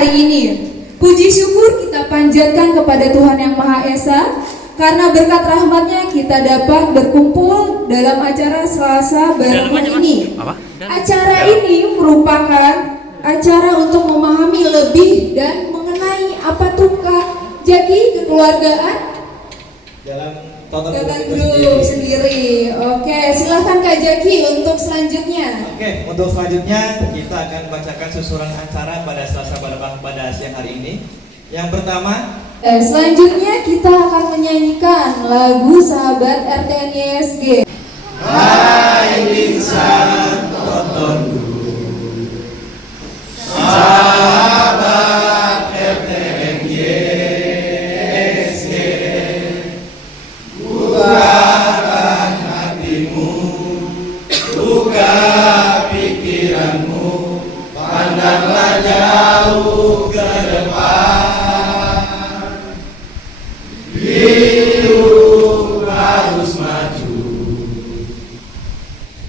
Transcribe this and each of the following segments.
hari ini. Puji syukur kita panjatkan kepada Tuhan Yang Maha Esa, karena berkat rahmat-Nya kita dapat berkumpul dalam acara Selasa Barokah ini. Acara ini merupakan acara untuk memahami lebih dan mengenai apa tuh Kak Jaki kekeluargaan dalam total grup sendiri. Oke, silahkan Kak Jaki untuk selanjutnya. Oke, untuk selanjutnya kita akan bacakan susunan acara pada Selasa Barokah pada siang hari ini. Yang pertama, selanjutnya kita akan menyanyikan lagu Sahabat RTNYSG. Hai insan tontonku, sahabat RTNYSG, bukakan hatimu, buka pikiranmu, pandanglah jauh ke depan. Hidup harus maju,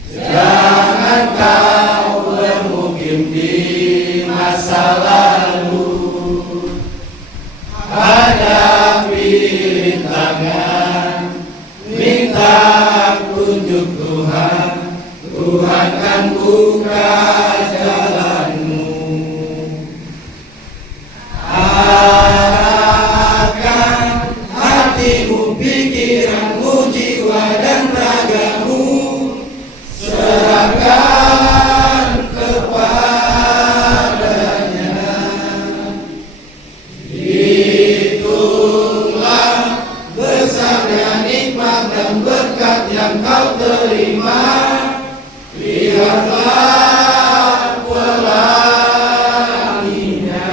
jangan kau bermukim di masa lalu. Hadapi rintangan, minta tunjuk Tuhan, Tuhan kan buka jalanmu. Arahkan hatimu, pikiranmu, jiwa dan ragamu, serahkan kepadanya. Hitunglah besarnya nikmat dan berkat yang kau terima. Lihatlah pelanginya,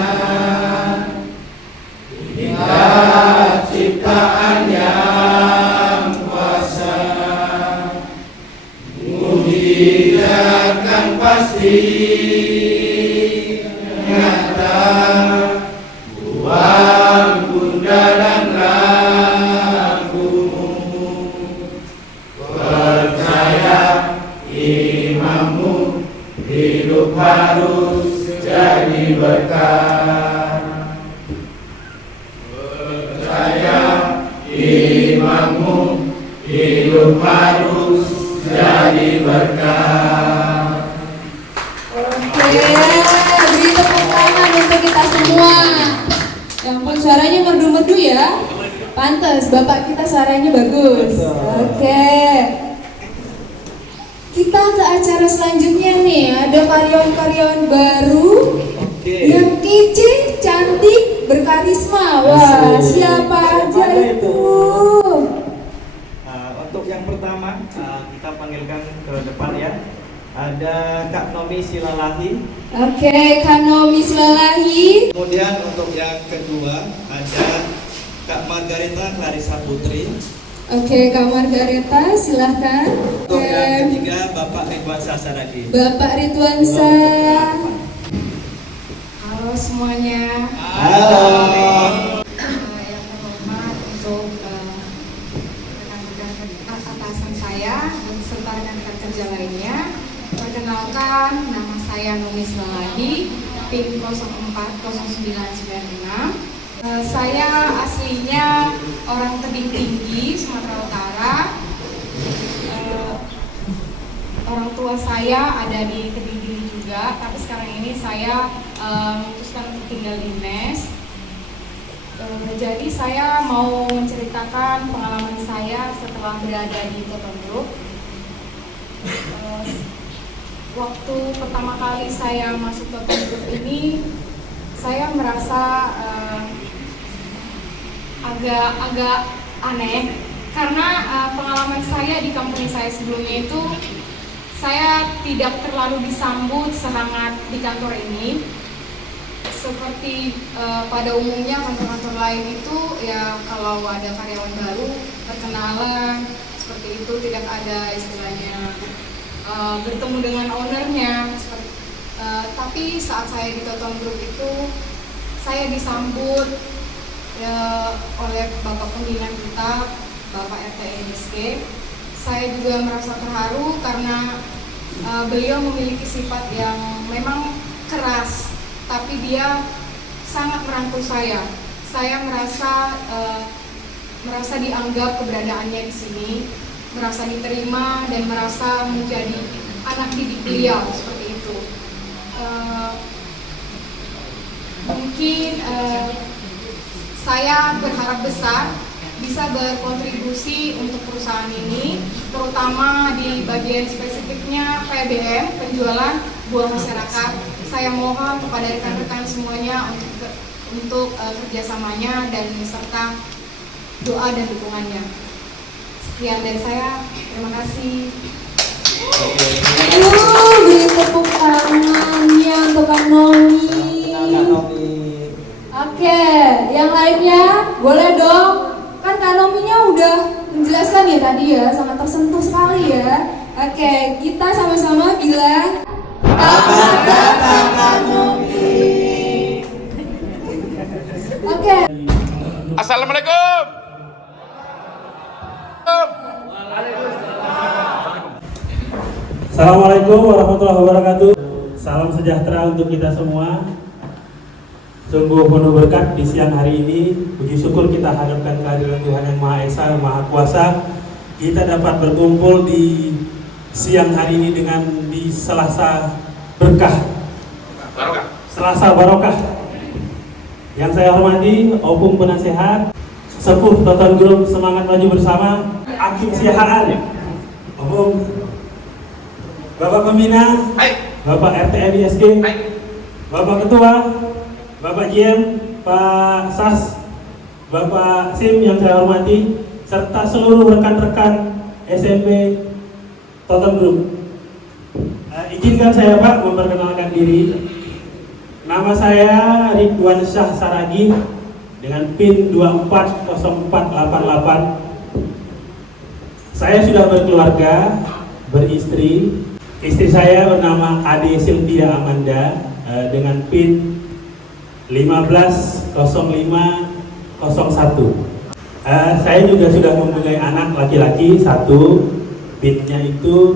indah ciptaan yang kuasa, mujizat kan pasti nyata. Buang bunda dan ragumu, percaya imammu, hidup harus jadi berkah. Percaya imammu, hidup harus jadi berkah. Oke, beri tepuk tangan untuk kita semua. Ya ampun, suaranya merdu-merdu ya. Pantes, Bapak kita suaranya bagus. Oke. Kita ke acara selanjutnya nih. Ada karyawan-karyawan baru yang kece, cantik, berkarisma. Wah, siapa aja itu? Untuk yang pertama, kita panggilkan ke depan ya. Ada Kak Nomi Silalahi. Oke, Kak Nomi Silalahi. Kemudian untuk yang kedua ada Kak Margareta Clarissa Putri. Oke, Kak Margareta, silahkan. Untuk yang ketiga Bapak Ridwan Saragi. Bapak Ridwan Saragi. Halo semuanya. Halo. Yang terhormat untuk rekan-rekan atasan saya serta rekan-rekan kerja lainnya. Perkenalkan, nama saya Nomi Silalahi, PIN 040996. Saya aslinya orang Tebing Tinggi, Sumatera Utara. Orang tua saya ada di Tebing Tinggi juga, tapi sekarang ini saya memutuskan untuk tinggal di Mes. Jadi saya mau menceritakan pengalaman saya setelah berada di Toton Group. Waktu pertama kali saya masuk Toton Group ini, saya merasa agak aneh karena pengalaman saya di company saya sebelumnya itu saya tidak terlalu disambut sehangat di kantor ini. Seperti pada umumnya kantor-kantor lain itu ya kalau ada karyawan baru perkenalan seperti itu, tidak ada istilahnya bertemu dengan ownernya. Tapi saat saya di Toton Group itu saya disambut oleh Bapak Pembina kita, Bapak RTNYSG. Saya juga merasa terharu karena beliau memiliki sifat yang memang keras, tapi dia sangat merangkul saya. Saya merasa dianggap keberadaannya di sini, merasa diterima dan merasa menjadi anak didik beliau seperti itu. Mungkin saya berharap besar bisa berkontribusi untuk perusahaan ini, terutama di bagian spesifiknya PBM, penjualan buah masyarakat. Saya mohon kepada rekan-rekan semuanya untuk kerjasamanya dan serta doa dan dukungannya. Sekian dari saya, terima kasih. Beri tepuk tangannya untuk Kak Nomi. Oke, yang lainnya boleh dong. Kan Kak Nominya udah menjelaskan ya tadi ya, sangat tersentuh sekali ya. Oke, kita sama-sama bilang selamat datang Kak Nomi. Oke. Assalamualaikum. Assalamualaikum warahmatullahi wabarakatuh. Salam sejahtera untuk kita semua. Sungguh penuh berkat di siang hari ini. Puji syukur kita hadapkan kehadiran Tuhan Yang Maha Esa, Maha Kuasa. Kita dapat berkumpul di siang hari ini dengan di Selasa Berkah, Selasa Barokah. Yang saya hormati Opung Penasehat, Sepuh Toton Group Semangat Maju Bersama, Hakim Siahaan, Opung, Bapak Pembina, Bapak RT ISG, Bapak Ketua, Bapak GM, Pak SAS, Bapak SIM yang saya hormati, serta seluruh rekan-rekan SMP Toton Group. Izinkan saya Pak memperkenalkan diri. Nama saya Ridwan Syah Saragi dengan PIN 240488. Saya sudah berkeluarga, beristri. Istri saya bernama Ade Sylvia Amanda dengan PIN 150501. Saya juga sudah mempunyai anak laki-laki satu, PIN-nya itu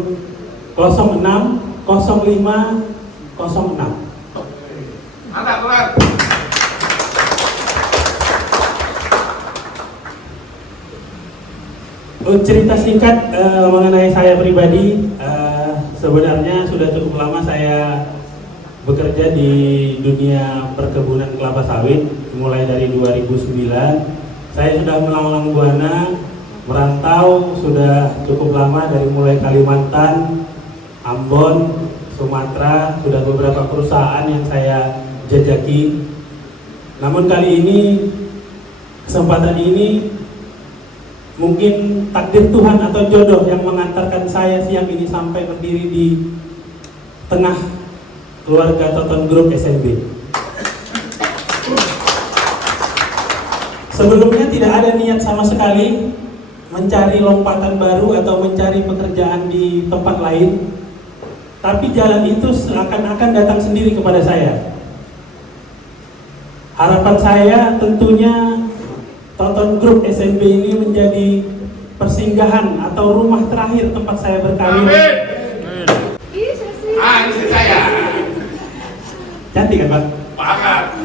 060506. Mantap, Tuhan. Cerita singkat mengenai saya pribadi, sebenarnya sudah cukup lama saya bekerja di dunia perkebunan kelapa sawit, mulai dari 2009. Saya sudah melanglang buana, merantau sudah cukup lama, dari mulai Kalimantan, Ambon, Sumatera, sudah beberapa perusahaan yang saya jajaki. Namun kali ini, kesempatan ini mungkin takdir Tuhan atau jodoh yang mengantarkan saya siang ini sampai berdiri di tengah keluarga Toton Group SMB. Sebelumnya tidak ada niat sama sekali mencari lompatan baru atau mencari pekerjaan di tempat lain, tapi jalan itu seakan-akan datang sendiri kepada saya. Harapan saya tentunya Toton Group SMB ini menjadi persinggahan atau rumah terakhir tempat saya berkarir. Amin. Ini saya. Cantik kan Pak? Banget.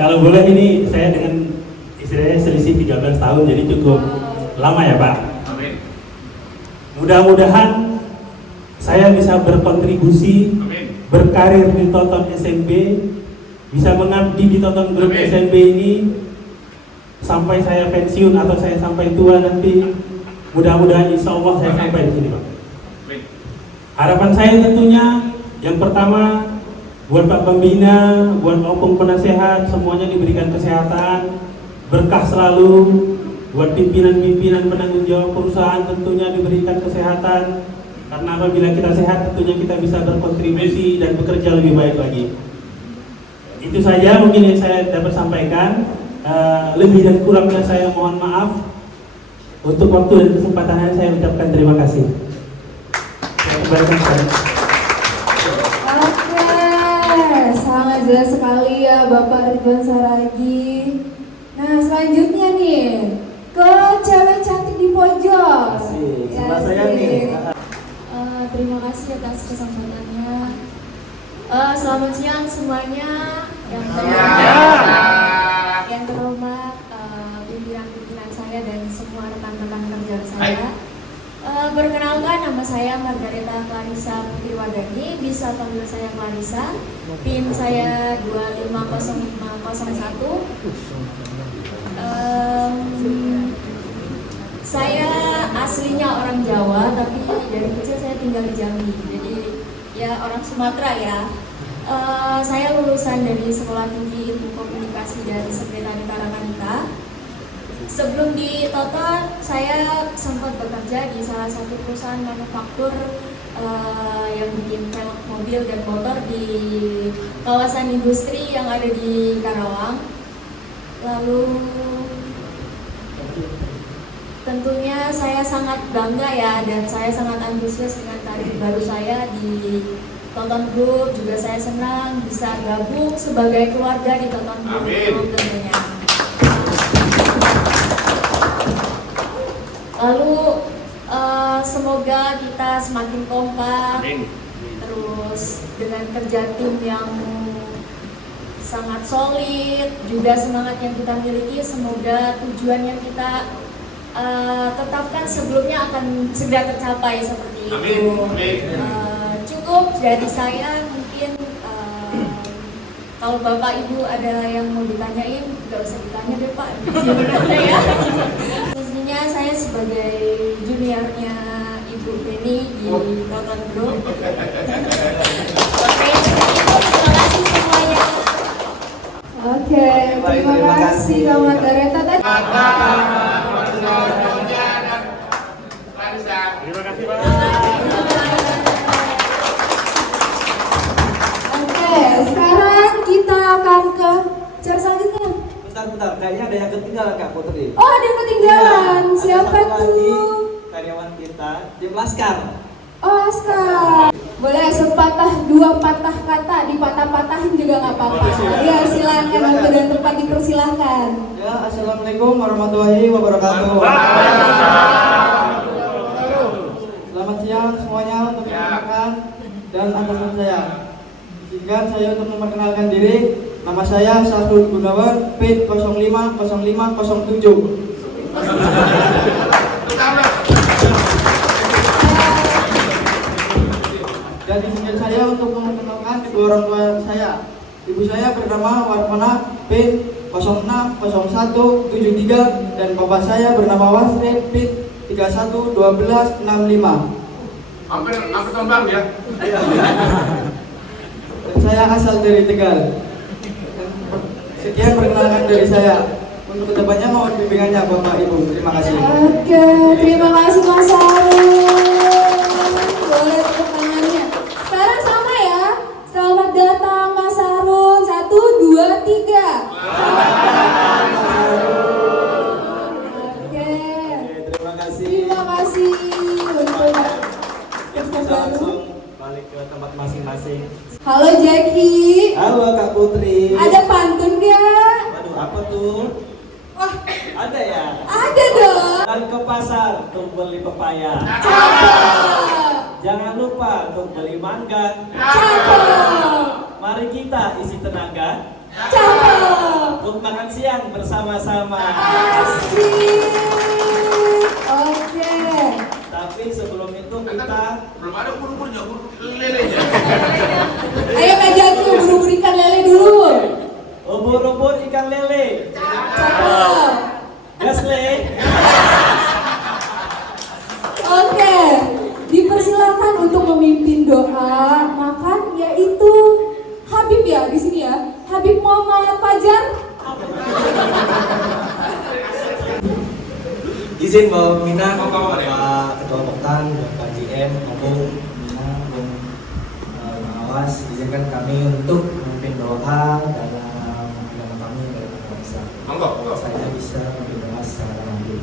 Kalau boleh ini saya dengan istri saya selisih 13 tahun, jadi cukup lama ya Pak. Amin. Mudah-mudahan saya bisa berkontribusi, Amin. berkarir di Toton SMB, bisa mengabdi di Toton Group Amin. SMB ini sampai saya pensiun atau saya sampai tua nanti. Mudah-mudahan insya Allah saya sampai di sini Pak. Amin. Harapan saya tentunya yang pertama buat Pak Pembina, buat Opung Penasehat, semuanya diberikan kesehatan, berkah selalu. Buat pimpinan-pimpinan penanggung jawab perusahaan tentunya diberikan kesehatan, karena apabila kita sehat tentunya kita bisa berkontribusi dan bekerja lebih baik lagi. Itu saja mungkin yang saya dapat sampaikan. Lebih dan kurangnya saya mohon maaf. Untuk waktu dan kesempatannya saya ucapkan terima kasih. Saya kembalikan saya. Oke, sangat jelas sekali ya Bapak Ridwan Saragi. Nah selanjutnya nih ke cewek cantik di pojok. Sebelah saya nih. Terima kasih atas kesempatannya. Selamat siang semuanya. Yang pertama bisa panggil saya Clarissa. PIN saya 250501. Saya aslinya orang Jawa, tapi dari kecil saya tinggal di Jambi. Jadi ya orang Sumatera ya. Saya lulusan dari Sekolah Tinggi Ilmu Komunikasi dan Sekretariat Tarakanita. Sebelum di Toton, saya sempat bekerja di salah satu perusahaan manufaktur yang bikin pelek mobil dan motor di kawasan industri yang ada di Karawang. Lalu tentunya saya sangat bangga ya, dan saya sangat antusias dengan karir baru saya di Toton Group. Juga saya senang bisa gabung sebagai keluarga di Toton Group tentunya. Lalu semoga kita semakin kompak, terus dengan kerja tim yang sangat solid, juga semangat yang kita miliki, semoga tujuan yang kita tetapkan sebelumnya akan segera tercapai seperti itu. Cukup dari saya, mungkin kalau Bapak Ibu ada yang mau ditanyain, nggak usah ditanya deh Pak, sebenarnya ya. Pastinya saya sebagai juniornya Ibu Beni di Toton Group. Oke, terima kasih semuanya. Oke, terima kasih Kak Margareta tadi. Terima kasih, Pak. Oke, sekarang kita akan ke cara selanjutnya. Bentar, kayaknya ada yang ketinggalan Kak Putri. Oh, ada yang ketinggalan. Siapa tuh? Karyawan kita, Tim Laskar. Oh, Askar. Boleh sepatah dua patah kata, dipatah-patahin juga nggak apa-apa. Ya, silakan, waktu dan tempat dipersilahkan. Ya, assalamualaikum warahmatullahi wabarakatuh. Selamat siang semuanya untuk rekan dan atasan saya. Izinkan saya untuk memperkenalkan diri. Nama saya Sahrul Gunawan, PIN 050507. Dan izinkan saya untuk memperkenalkan kedua orang tua saya. Ibu saya bernama Warfana, PIN 060173, dan bapak saya bernama Wasri, PIN 311265. Hampir tahun baru ya. Dan saya asal dari Tegal. Sekian perkenalan dari saya. Untuk kedepannya mohon bimbingannya Bapak Ibu. Terima kasih. Oke, terima kasih Mas Sarun. Boleh tepuk tangannya. Sekarang sama ya. Selamat datang Mas Sarun. 1, 2, 3. Oke. Terima kasih. Terima kasih untuk Kita langsung balik ke tempat masing-masing. Halo Jackie. Halo Kak Putri. Ada pantun gak? Waduh, apa tuh? Wah, Ada ya? ada dong. Dan ke pasar untuk beli pepaya. Cakep. Jangan lupa untuk beli mangga. Cakep. Mari kita isi tenaga Cakep. untuk makan siang bersama-sama. Asik. Oke. Tapi sebelum itu kita Belum ada ubur-ubur juga, ubur lele aja. Ayo Kak Jaki, ubur-ubur ikan lele dulu. ubur-ubur ikan lele. Cakep. Gas le. Oke. Dipersilakan untuk memimpin doa makan, yaitu Habib ya di sini ya. Habib Muhammad Fajar. Izin Mbak Mina, Pak Ketua Poktan, Bapak GM, Ngomong, Mina, dan pengawas, izinkan kami untuk memimpin doa dalam agama kami dalam agama Islam. Monggo. Saya bisa memimpin doa secara langsung.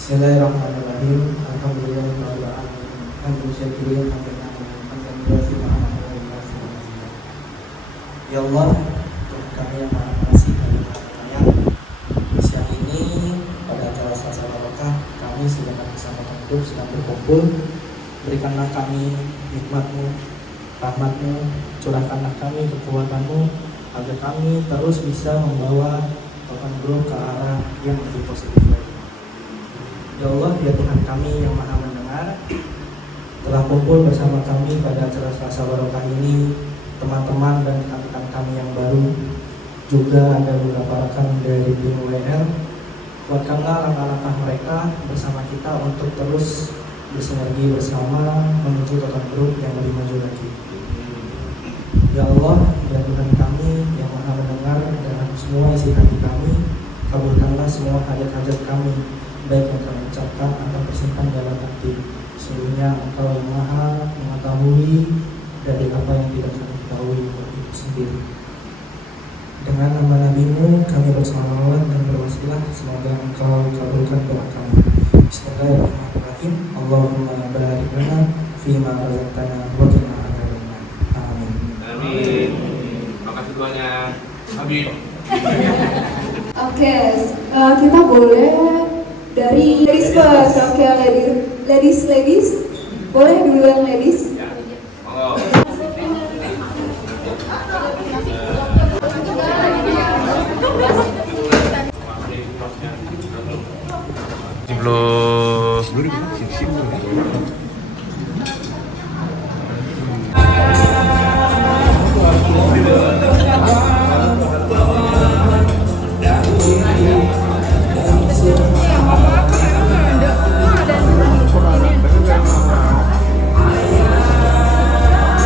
Bismillahirrahmanirrahim. Alhamdulillahirrahmanirrahim. Ya Allah, Tuhan kami yang maha pengasih dan maha penyayang. Siang ini pada acara Selasa Barokah, kami sedang bersama hidup sedang berkumpul. Berikanlah kami nikmat-Mu, rahmat-Mu, curahkanlah kami kekuatan-Mu agar kami terus bisa membawa Toton Group ke arah yang lebih positif lagi. Ya Allah, ya Tuhan kami yang maha mendengar, telah kumpul bersama kami pada acara Selasa Barokah ini. Teman-teman dan rekan-rekan kami yang baru, juga ada beberapa rekan dari tim WL. Kuatkanlah langkah-langkah mereka bersama kita untuk terus bersinergi bersama menuju Toton Group yang lebih maju lagi. Ya Allah, ya Tuhan kami yang maha mendengar dan semua isi hati kami, kabulkanlah semua hajat-hajat kami, baik yang kami ucapkan atau tersimpan dalam hati. Sesungguhnya Engkau yang maha mengetahui dari apa yang tidak kami ketahui itu sendiri. Dengan nama Nabi-Mu kami berselawat dan berwasilah, semoga Engkau kabulkan doa kami. Bismillahirrahmanirrahim. Allahumma barik lana fima razaqtana wa qina adzabannar. Amin. Amin. Makasih doanya. Habib. Oke, kita boleh dari ladies first. Oke, ladies. Boleh dulu yang ladies. Oh.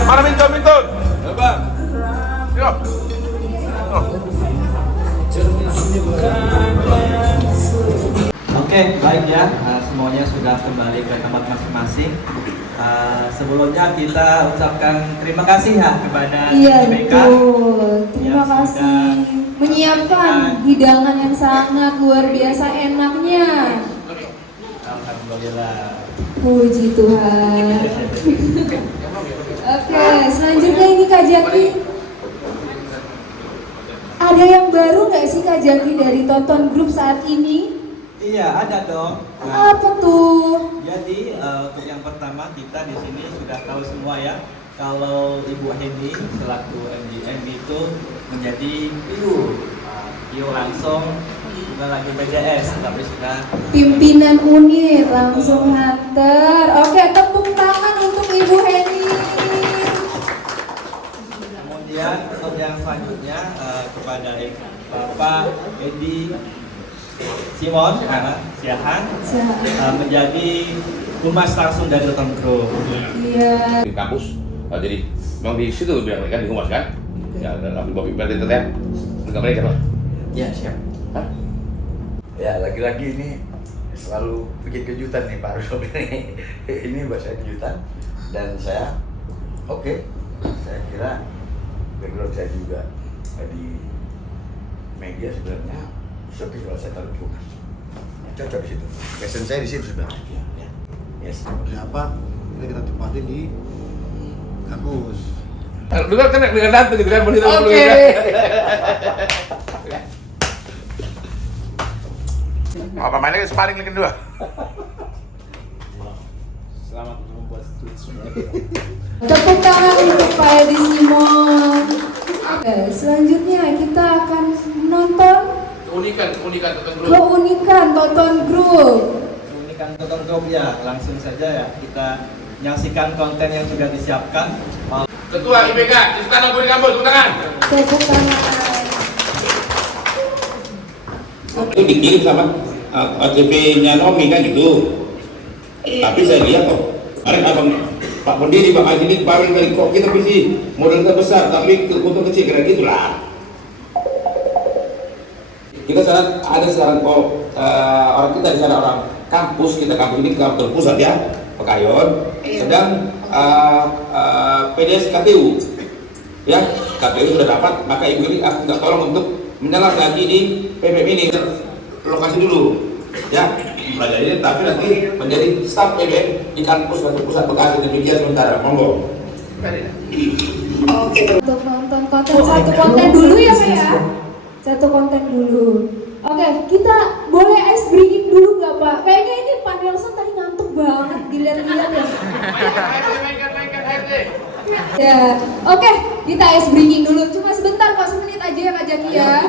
Mana Mintun? Bang. Yuk. Oke, baik ya. Semuanya sudah kembali ke tempat masing-masing. Sebelumnya kita ucapkan terima kasih ya kepada Iya BK. betul. Terima yang kasih sudah menyiapkan hidangan yang sangat luar biasa enaknya. Alhamdulillah. Puji Tuhan. Oke, selanjutnya ini Kak Jaki. Ada yang baru nggak sih Kak Jaki dari Toton Group saat ini? Iya, ada dong. Apa tuh? Jadi untuk yang pertama kita di sini sudah tahu semua ya, kalau Ibu Hendy selaku MD itu menjadi PIU langsung bukan lagi PJS tapi sudah Pimpinan unit langsung hunter. Oke, tepuk tangan untuk Ibu Hendy. Kemudian untuk yang selanjutnya kepada Bapak Edi Simon Siahan menjadi humas langsung dari Toton Group. Iya. Di kampus. Jadi memang di situ biar mereka di humas kan? Ya, dan ambil Bapak Ibu itu kan. Enggak mereka, Pak. Ya, siap. Hah? Ya, lagi-lagi ini selalu bikin kejutan nih Pak Rusob ini. Ini buat saya kejutan. Dan saya, saya kira background saya juga di media sebenarnya oke kalau saya taruh bukan. Cocok di situ. Passion saya di situ sebenarnya. Yes. Kenapa kita tempatin di kampus? Dengar kan dengan datu gitu kan? Oke. Apa mainnya sparring lagi kedua? Selamat membuat Tepuk tangan untuk Pak Edi Simon. Oke, selanjutnya kita akan menonton Unikan Toton Group. keunikan Toton Group. Keunikan Toton Group ya, langsung saja ya kita menyaksikan konten yang sudah disiapkan. Ketua IPK, Istana Budi Kampus, tepuk tangan. Tepuk tangan. Itu dikirim sama OTP-nya Nomi kan gitu. Tapi saya lihat kok kemarin abang Pak Pendiri, Pak Majini baru dari kok kita visi model terbesar tapi untuk kecil kira gitulah. Kita sekarang ada sekarang orang kita di sana orang kampus ini kampus terpusat ya Pekayon, sedang PDS KPU ya KPU sudah dapat, maka ibu ini aku minta tolong untuk mendalam lagi di PPM ini lokasi dulu ya belajar ini, tapi nanti menjadi staf PPM di kampus atau pusat Bekasi demikian sementara, monggo. Oke, untuk nonton konten satu konten dulu ya Pak ya. Satu konten dulu. Oke, kita boleh ice breaking dulu nggak Pak? Kayaknya ini Pak Nelson tadi ngantuk banget dilihat-lihat ya. Mainkan HRD. Ya, oke, kita ice breaking dulu. Cuma sebentar Pak, semenit aja ya Kak Jaki ya.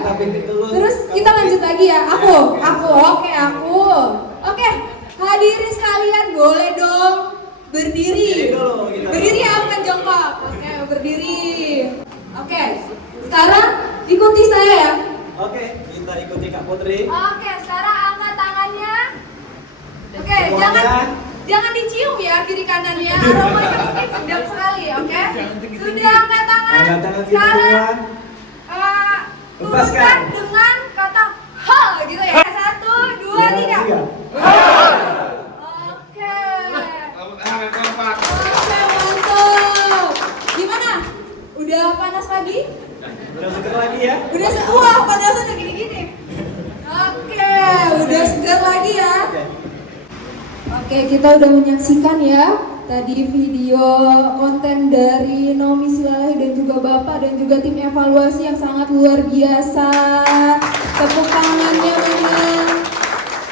Terus kita lanjut lagi ya. Aku. Oke, hadirin sekalian boleh dong berdiri. Dulu kita. Berdiri ya, bukan jongkok. Oke, berdiri. Oke, sekarang ikuti saya ya. Oke, kita ikuti Kak Putri. Oke, sekarang angkat tangannya. Oke, Semuanya. jangan dicium ya kiri kanannya. Aromanya mungkin sedap sekali, oke? Sudah angkat tangan. Angkat tangan kita Sekarang semua. turunkan Lepaskan. dengan kata ha gitu ya. 1, 2, 3. Oke. Oke, mantap. Gimana? Udah panas lagi? Udah seger lagi ya? Udah wah, panasnya udah gini-gini. Oke, udah segar lagi ya. Oke, kita udah menyaksikan ya tadi video konten dari Naomi Silalahi dan juga Bapak dan juga tim evaluasi yang sangat luar biasa. Tepuk tangannya memang.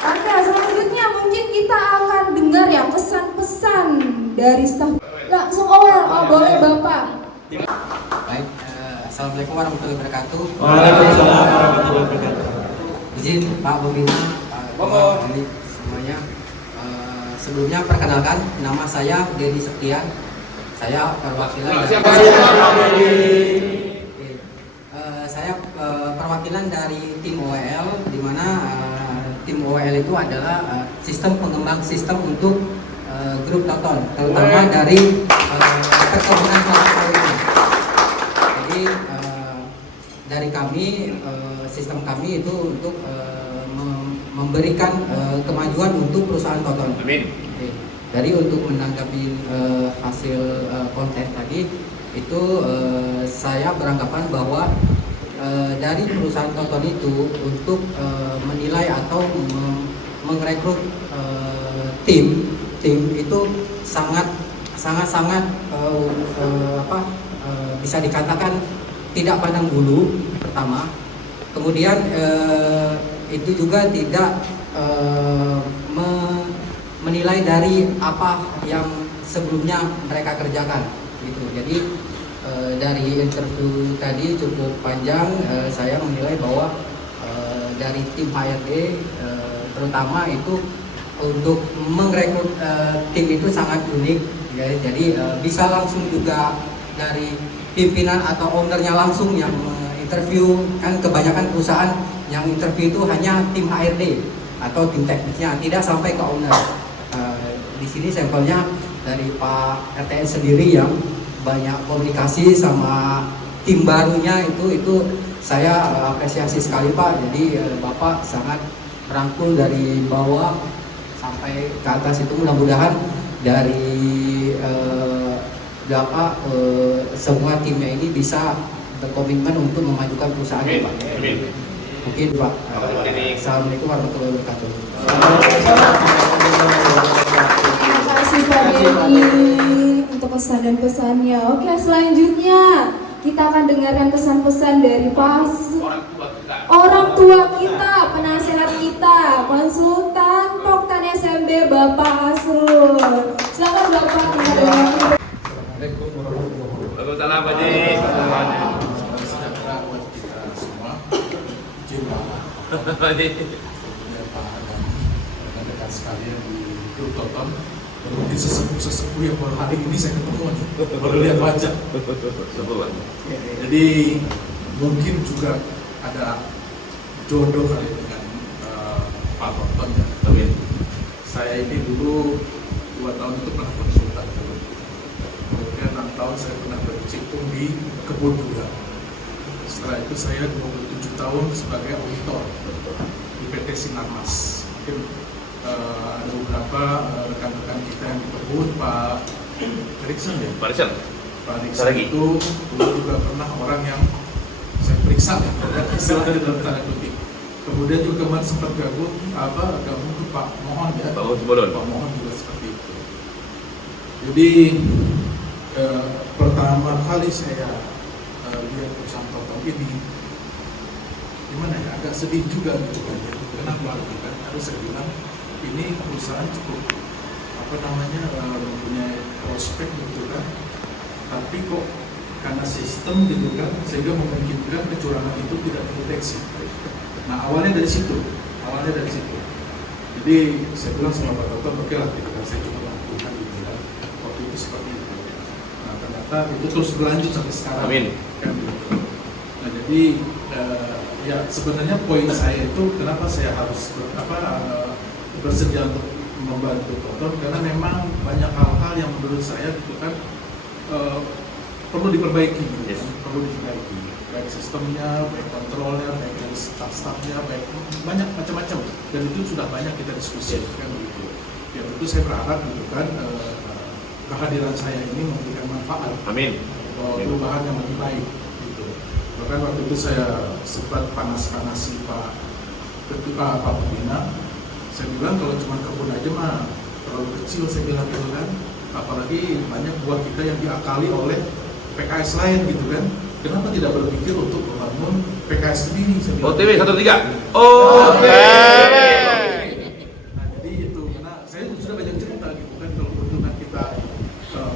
Oke, selanjutnya mungkin kita akan dengar ya pesan-pesan dari staf. Langsung boleh Bapak. Baik, Assalamualaikum warahmatullahi wabarakatuh. Waalaikumsalam warahmatullahi wabarakatuh. Izin Pak Pembina, Pak Dedi semuanya. Sebelumnya perkenalkan, nama saya Dedi Septian. Saya perwakilan. Saya perwakilan dari tim OEL, di mana tim OEL itu adalah sistem pengembang sistem untuk grup Toton, terutama dari perkebunan kelapa sawit. Jadi dari kami, sistem kami itu untuk memberikan kemajuan untuk perusahaan Toton. Amin. Jadi untuk menanggapi hasil konten tadi itu saya beranggapan bahwa dari perusahaan Toton itu untuk menilai atau merekrut tim itu sangat bisa dikatakan tidak pandang bulu pertama. Kemudian itu juga tidak menilai dari apa yang sebelumnya mereka kerjakan gitu. Jadi dari interview tadi cukup panjang, saya menilai bahwa dari tim HRD terutama itu untuk merekrut tim itu sangat unik ya. Jadi bisa langsung juga dari pimpinan atau ownernya langsung yang interview. Kan kebanyakan perusahaan yang interview itu hanya tim HRD atau tim teknisnya, tidak sampai ke owner. Di sini sampelnya dari Pak RTN sendiri yang banyak komunikasi sama tim barunya, itu saya apresiasi sekali Pak. Jadi Bapak sangat merangkul dari bawah sampai ke atas. Itu mudah-mudahan dari semua timnya ini bisa berkomitmen untuk memajukan perusahaan Pak. Mungkin Pak. Assalamualaikum warahmatullahi wabarakatuh. Terima kasih Pak Dedi untuk pesan dan pesannya. Oke, selanjutnya kita akan dengarkan pesan-pesan dari orang tua kita, penasehat kita, konsultan Poktan SMB Bapak Asrul. Silakan Bapak mendengarkan. Assalamualaikum warahmatullahi wabarakatuh. Salam sejahtera buat kita semua. Izin Pak dan rekan-rekan sekalian di grup Toton. Mungkin sesepuh yang baru hari ini saya ketemu, baru lihat wajah. Jadi mungkin juga ada jodoh kali dengan Pak Toton ya. Saya ini dulu 2 tahun itu pernah konsultan. Kemudian 6 tahun saya pernah berkecimpung di kebun juga. Setelah itu saya 27 tahun sebagai auditor di PT Sinarmas. Mungkin ada beberapa rekan-rekan kita yang di kebun, Pak Riksan ya? Pak Riksan itu dulu juga pernah orang yang saya periksa ya, istilahnya dalam tanda kutip. Kemudian juga kemarin sempat gabung ke Pak Mohon ya. Pak Mohon juga seperti itu. Jadi pertama kali saya lihat perusahaan Toton ini, gimana ya, agak sedih juga gitu kan. Kenapa? Kan harus saya bilang ini perusahaan cukup mempunyai prospek gitu kan. Tapi kok karena sistem gitu kan, sehingga memungkinkan kecurangan itu tidak terdeteksi. Nah awalnya dari situ. Jadi saya bilang sama Pak Toton, oke lah gitu kan, saya cuma lakukan gitu kan. ternyata itu terus berlanjut sampai sekarang. Amin. Kan gitu. Nah jadi ya sebenarnya poin saya itu kenapa saya harus bersedia untuk membantu Toton, karena memang banyak hal-hal yang menurut saya itu kan perlu diperbaiki gitu, Yes. perlu diperbaiki, baik sistemnya, baik kontrolnya, baik dari staff-staffnya, baik banyak macam-macam, dan itu sudah banyak kita diskusi kan begitu. Ya tentu saya berharap gitu kan kehadiran saya ini memberikan manfaat, Amin. perubahan yang lebih baik gitu. Bahkan waktu itu saya sempat panas-panasi Pak Pembina. Saya bilang kalau cuma kebun aja mah terlalu kecil, saya bilang gitu kan. Apalagi banyak buah kita yang diakali oleh PKS lain gitu kan. Kenapa tidak berpikir untuk membangun PKS sendiri? Saya bilang. OTW 13. OTW. Nah jadi itu, karena saya sudah banyak cerita gitu kan, kalau keuntungan kita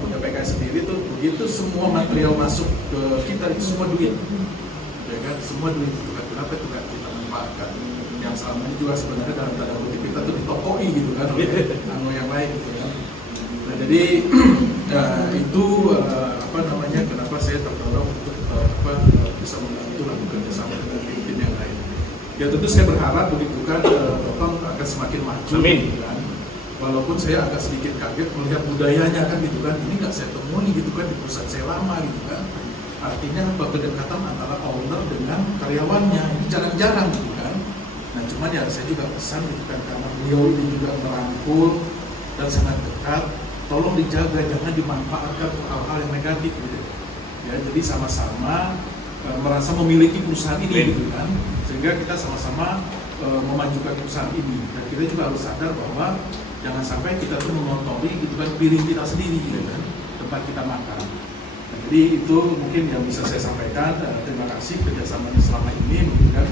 punya PKS sendiri tuh begitu semua material masuk ke kita itu semua duit, ya kan, semua duit itu kan. Kenapa itu kan kita manfaatkan? Yang selama ini juga sebenarnya dalam tanda kutip kita tuh ditokoi gitu kan oleh yang lain gitu kan. Nah jadi itu kenapa saya terdorong untuk bisa membantu lah bekerja sama dengan tim yang lain. Ya tentu saya berharap begitu kan Toton akan semakin maju. Amin. Gitu kan. Walaupun saya agak sedikit kaget melihat budayanya kan gitu kan, ini nggak saya temui gitu kan di perusahaan saya lama gitu kan. Artinya apa, kedekatan antara owner dengan karyawannya ini jarang-jarang gitu kan. Nah cuman ya saya juga pesan gitu kan, karena beliau ini juga merangkul dan sangat dekat, tolong dijaga, jangan dimanfaatkan untuk hal-hal yang negatif gitu. Ya jadi sama-sama merasa memiliki perusahaan ini gitu kan, sehingga kita sama-sama memajukan perusahaan ini. Dan kita juga harus sadar bahwa jangan sampai kita tuh mengotori gitu kan piring kita sendiri gitu kan, tempat kita makan. Nah, jadi itu mungkin yang bisa saya sampaikan. Terima kasih kerjasamanya selama ini. Kan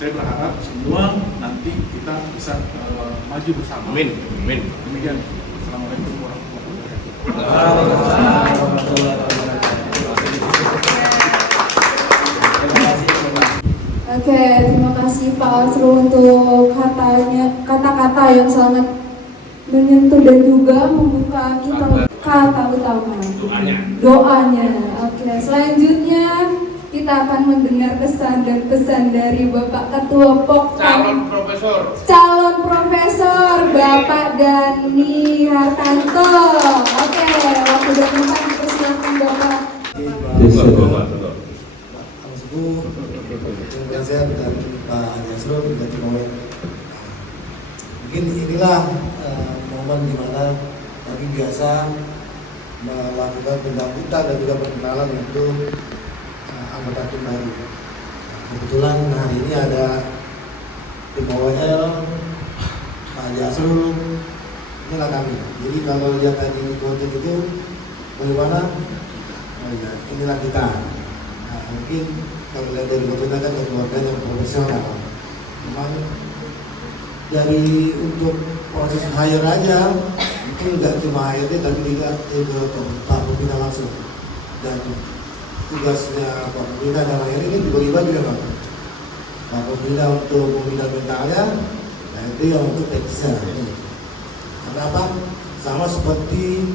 saya berharap semua nanti kita bisa maju bersama. Amin. Amin. Demikian. Assalamualaikum warahmatullahi wabarakatuh. Oke, terima kasih Pak Asrul untuk kata-kata yang sangat menyentuh dan juga membuka kita kata utama doanya. Oke, selanjutnya kita akan mendengar kesan dan pesan dari Bapak Ketua Poktan calon profesor Bapak Dani Hartanto. Oke, waktu dan tempat dipersilakan Bapak. Terima kasih dan Pak Haji Asrul dan Timoin. Mungkin inilah momen dimana kami biasa melakukan penjemputan dan juga perkenalan untuk anggota tim baru. Kebetulan hari ini ada tim OWL, Pak Haji Asrul, inilah kami. Jadi kalau lihat tadi di konten itu bagaimana? Oh ya, inilah kita. Nah, mungkin kalau lihat dari kontennya kan keluarga yang profesional. Memang dari untuk proses hire aja mungkin nggak cuma HRD tapi juga ke Pak Pembina langsung, dan tugasnya Pak Pembina dan HRD ini dibagi-bagi kan Pak Pembina untuk membina mentalnya, nah itu yang untuk teknisnya. Karena apa? Sama seperti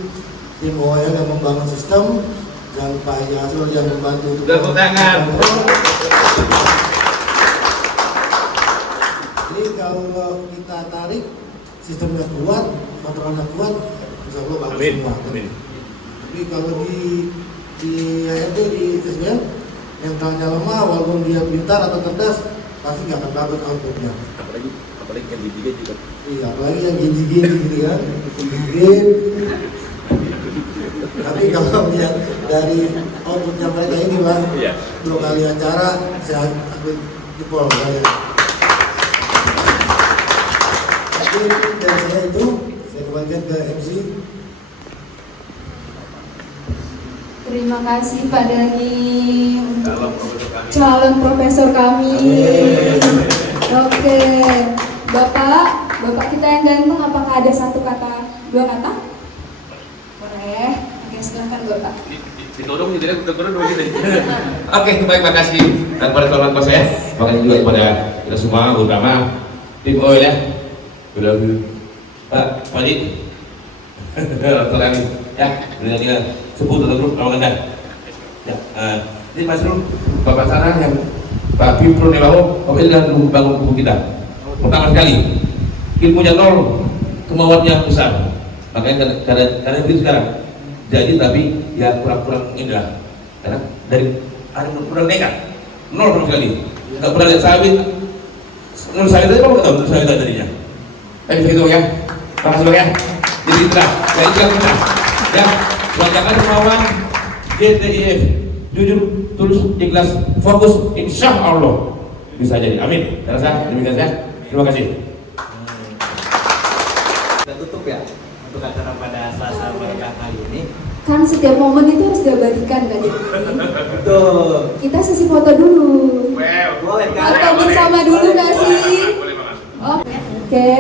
tim OL yang membangun sistem dan Pak Yasrul yang membantu untuk tangan. Jadi kalau kita tarik sistemnya kuat, kontrolnya kuat, insya Allah bagus semua. Amin. Tapi kalau di HRD di SBM mentalnya lemah, walaupun dia pintar atau cerdas, pasti nggak akan bagus outputnya. Apalagi yang gini juga. Iya, apalagi yang gini-gini gitu kan, gini. Tapi kalau lihat dari outputnya mereka ini Pak, Iya. 2 kali acara saya akui jempol saya. Tapi dari saya itu saya kembalikan ke MC. Terima kasih Pak Dani untuk calon profesor kami. Oke, Bapak kita yang ganteng, apakah ada 1 kata, 2 kata? Boleh. Oke, silakan Bapak. Ditodong jadi aku dulu gitu. Oke, baik, makasih kepada kawan kawan saya. Makasih juga kepada kita semua, terutama tim OIL ya. Sudah Pak Walid. Terang ya, benar sebut atau grup kalau Anda. Ya, ini Mas Rul, Bapak sana yang Pak Pipro Nebaho, Bapak ini dan bangun kubu kita. Pertama sekali, ilmunya nol, kemauannya besar. Makanya karena begitu sekarang. Jadi tapi ya kurang indah. Karena dari ada kurang nekat, nol sama sekali. Nggak pernah lihat sawit. Menurut saya tadi kamu nggak tahu menurut saya tadinya. Bisa gitu ya. Makasih banyak ya. Jadi itulah, ya itulah kita. Ya, wajahkan kemauan GTIF. Jujur, tulus, ikhlas, fokus, insya Allah bisa jadi. Amin. Saya rasa demikian ya. Terima kasih. Kita tutup ya untuk acara pada Selasa Barokah kali ini. Kan setiap momen itu harus diabadikan kan ya? Betul. Kita sesi foto dulu. Boleh kan? Foto bersama dulu nggak sih? Oke.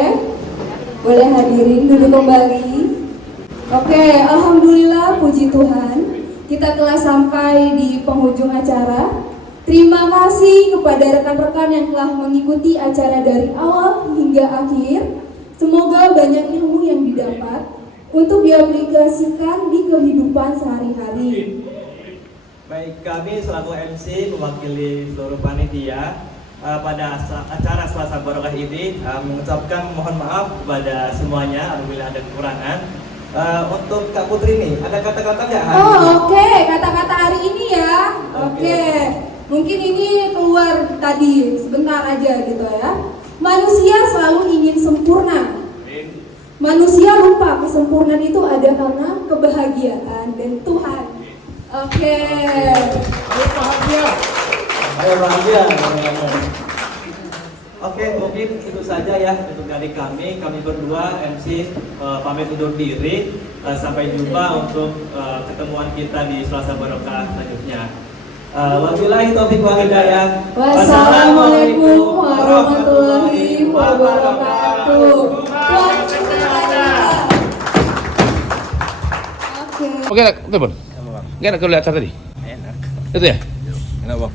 Boleh hadirin dulu kembali. Oke, alhamdulillah puji Tuhan. Kita telah sampai di penghujung acara. Terima kasih kepada rekan-rekan yang telah mengikuti acara dari awal hingga akhir. Semoga banyak ilmu yang didapat untuk diaplikasikan di kehidupan sehari-hari. Baik, kami selaku MC mewakili seluruh panitia pada acara Selasa Barokah ini mengucapkan mohon maaf kepada semuanya apabila ada kekurangan. Untuk Kak Putri nih, ada kata-kata nggak hari ini? Oke, kata-kata hari ini ya. Oke. Mungkin ini keluar tadi sebentar aja gitu ya. Manusia selalu ingin sempurna. Manusia lupa kesempurnaan itu ada karena kebahagiaan dan Tuhan. Oke. Ayo bahagia. Ayo bahagia. Oke, mungkin itu saja ya untuk dari kami berdua MC pamit undur diri. Sampai jumpa untuk ketemuan kita di Selasa Barokah selanjutnya. Wabillahi taufiq wal hidayah. Wassalamualaikum warahmatullahi wabarakatuh. Oke, betul. Enak kalau lihat tadi. Enak. Itu ya? Enak, Bang.